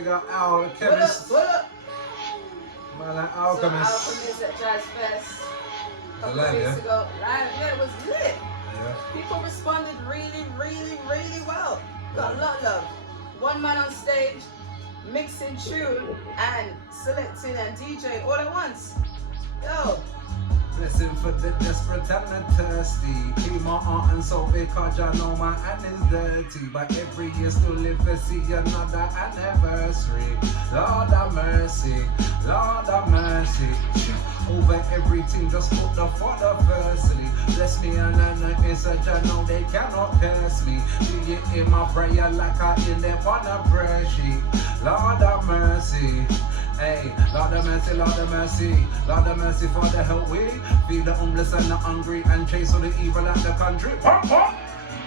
We got Al, the chemist. What up? Man, like Alchemist. Alchemist at Jazz Fest. A couple live, weeks yeah? ago. Live, yeah, it was lit. Yeah. People responded really well. Got a lot of love. One man on stage, mixing tune and selecting and DJing all at once. Yo. Blessing for the desperate and the thirsty. Keep my heart and soul because I know my hand is dirty. But every year still live to see another anniversary. Lord have mercy, Lord have mercy. Over everything, just put the Father firstly. Bless me and I know such I know they cannot curse me. Do it in my prayer like I in there on a prayer sheet. Lord have mercy. Hey, Lord of mercy, Lord of mercy, Lord of mercy for the help we feed the homeless and the hungry and chase all the evil at the country. Pop, pop.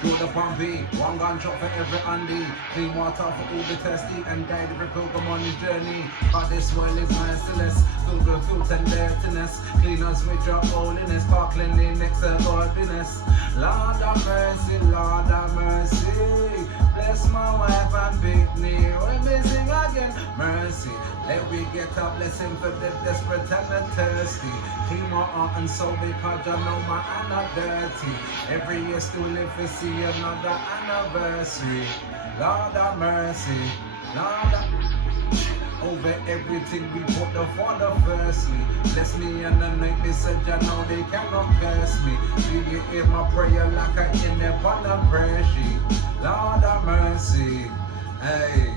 Do the pumpy, one gunshot for every Andy. Clean water for all the thirsty and guide every pilgrim on his journey. But this world is merciless, filled with filth and dirtiness. Clean us with your holiness, sparkling in next to godliness. Lord of mercy, Lord of mercy. Bless my wife and pick me. We're missing again. Mercy. Let we get a blessing for the desperate and the thirsty. Clean my heart and soul because I know my hand are dirty. Every year still live to see another anniversary. Lord have mercy, Lord have... Over everything we put the Father firstly. Bless me and anoint me so I know they cannot curse me. Do you hear my prayer like I in the on the prayer sheet? Lord have mercy, hey.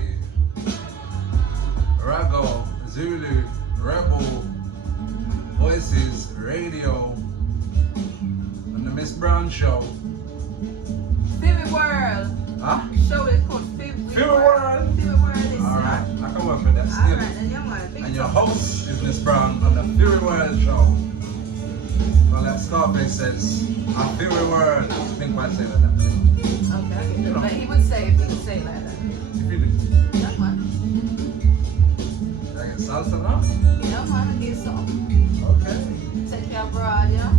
Rago, Zulu, Rebel, Voices, Radio, and the Miss Brown Show. Fibby World. Huh? Show is called Fibby World. Fibby World is Alright, I can work with that still. Alright, then you're my big And your top. host is Miss Brown on the Fury World Show. Well, like Scarface says, I Fury World. I think I say like that. Okay, I get it. But he would say if he would say it like that. If you do. Yeah, man. Did I get salsa now? Yeah, man, get some. Okay. Take care, broad, yeah?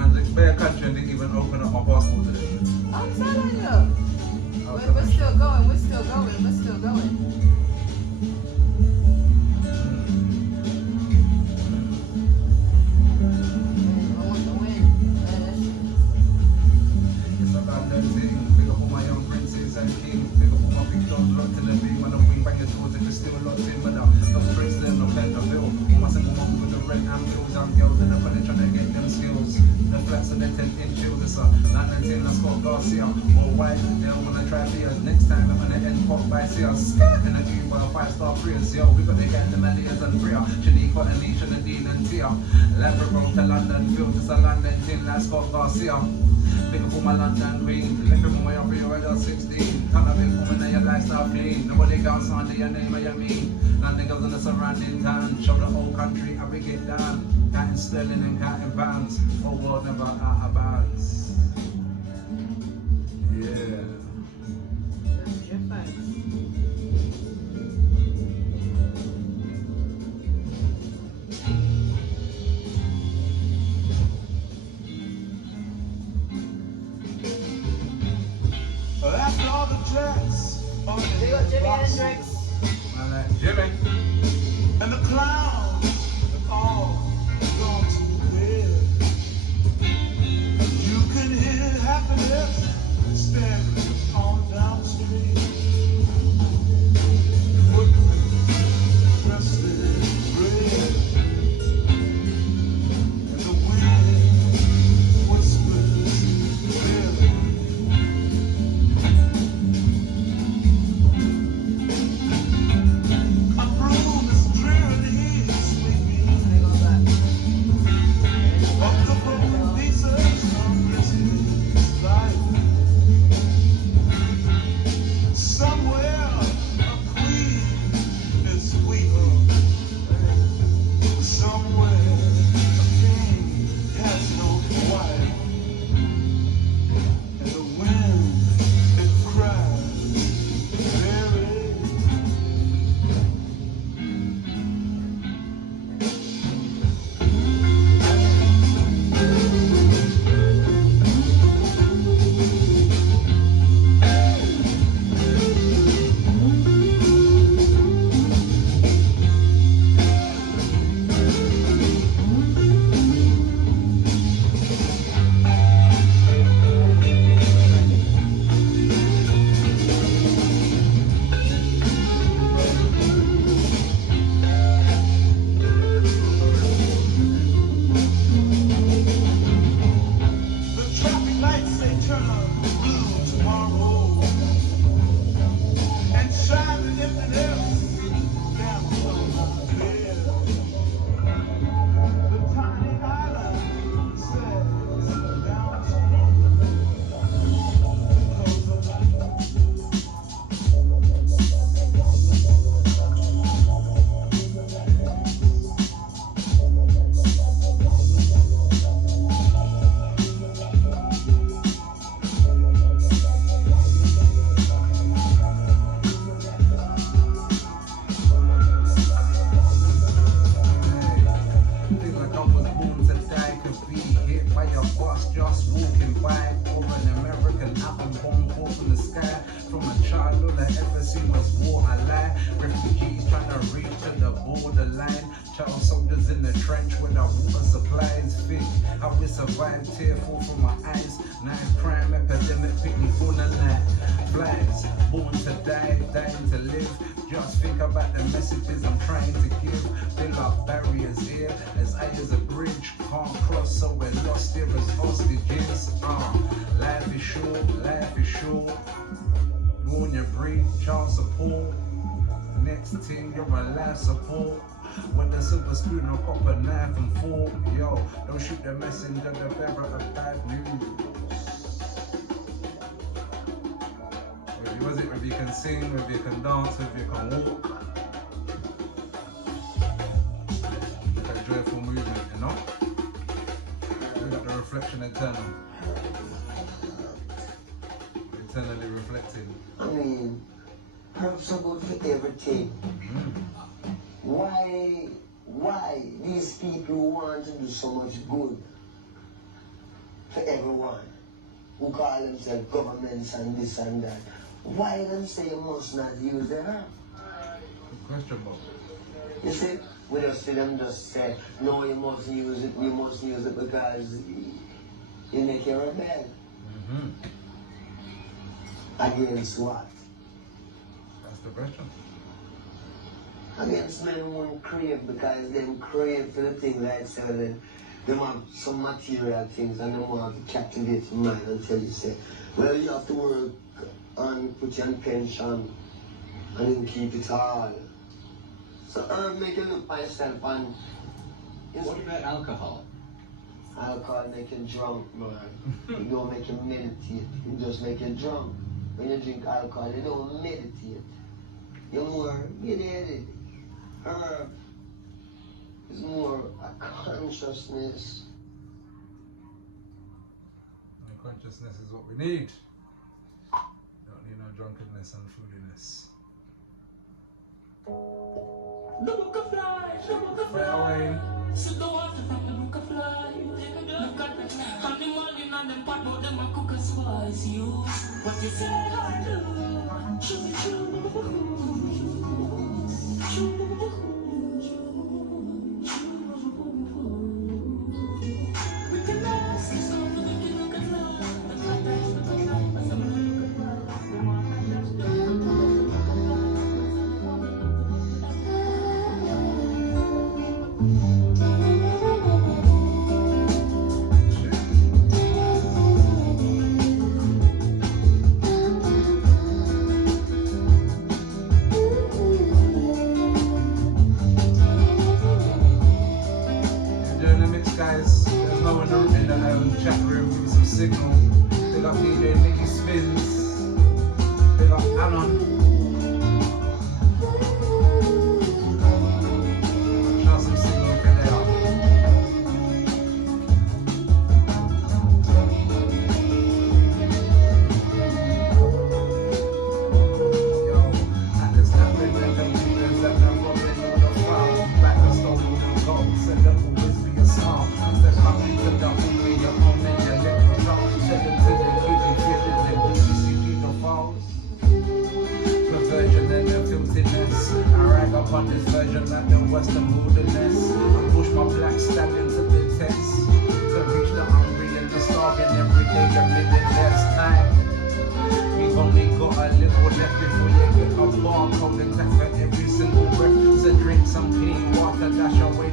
And the bare country didn't even open up my passport today. I'm telling you. We're still going, we're still going, we're still going. I want to win. It's about that thing. Big up all my young princes and kings. Big up all my big dogs, locked to the beam. And the wing bang your doors if you're still locked in. But no stress them, no pay no bill. All my single moms with the red and bills. And girls in the college trying to get them skills. The flats and the 10-inch chills. It's a 919 and Scott Garcia. More white, they don't wanna try for us. Next time I'm gonna end pop by Sears. And a dream for a 5-star Prius. Yo, we got the gang, the Melias and Bria. Shaniqua and Nisha, Nadine and Tia. Labrador to London, Phil to London, Tin like Scott Garcia. Pick up all my London queen. Left from way up here at 16. Can't have been woman and your lifestyle clean. Nobody goes under your name or your mean. Nothing goes in the surrounding town. Show the whole country how we get down. Counting sterling and counting pounds. Whole world never out of bounds. Yeah. That's your thanks. After all the dress on We the got Jimi box Hendrix. I like Jimmy. and the clowns have all gone to bed. You can hear happiness standing on down the street. Footmen dressed in red, and the wind whispers clearly. I'm Battle soldiers in the trench where the water supplies fit. How we survive, tearful from my eyes. Knife crime, epidemic, picnic on the night. Flags, born to die, dying to live. Just think about the messages I'm trying to give. Build up barriers here, as I is a bridge. Can't cross, so we're lost here as hostages. Life is short, life is short. You on your breathe, child support. Next thing, you're on life support. With the silver spoon, I'll pop a knife and fork. Yo, don't shoot the messenger, the bearer of bad news. Whether you can sing, whether you can dance, whether you can walk. Look at joyful movement, you know? Look at the reflection eternal. Eternally reflecting. I mean, herbs so good for everything. Why these people want to do so much good for everyone who call themselves governments and this and that? Why them say you must not use the herb? Question mark. You see, we just see them just say, no, you must use it because you make you rebel. Against what? That's the question. Against men who crave, because them crave for the things like say them have some material things and they want to captivate your mind until you say, well, you have to work and put your pension and then keep it all. So herb make you look by yourself and what about alcohol? Alcohol make you drunk, man. It don't make you meditate, it just make you drunk. When you drink alcohol, you don't meditate. You're more mediated. Herb is more a consciousness. And consciousness is what we need. Don't need no drunkenness and foodiness. The book of life, the book of Fly away. life. So don't want to find the book of life. Look at it. And the morning and them pot out them a cook as spice you. What you say I do? True, true. We can ask you something, we can look at love. Guys, there's no one in the chat room, give me some signal. Big up DJ Nicky Spins. Big up Anon. Shout some signal if you're there. Yo, at this time, we're going to do this, and I'm rolling all the file. Back to stone, we'll go. Send them always be a song. Instead of coming to the food in your own and your little shop. Send them to the kitchen, kitchen, and BBC the falls. Perversion and the filthiness. I rag up on this version like the Western wilderness. I push my black stallion to the test. To reach the hungry and the starving every day, a minute less time. We've only got a little left before you get a barcode and that's for every single breath. So drink some clean water, dash away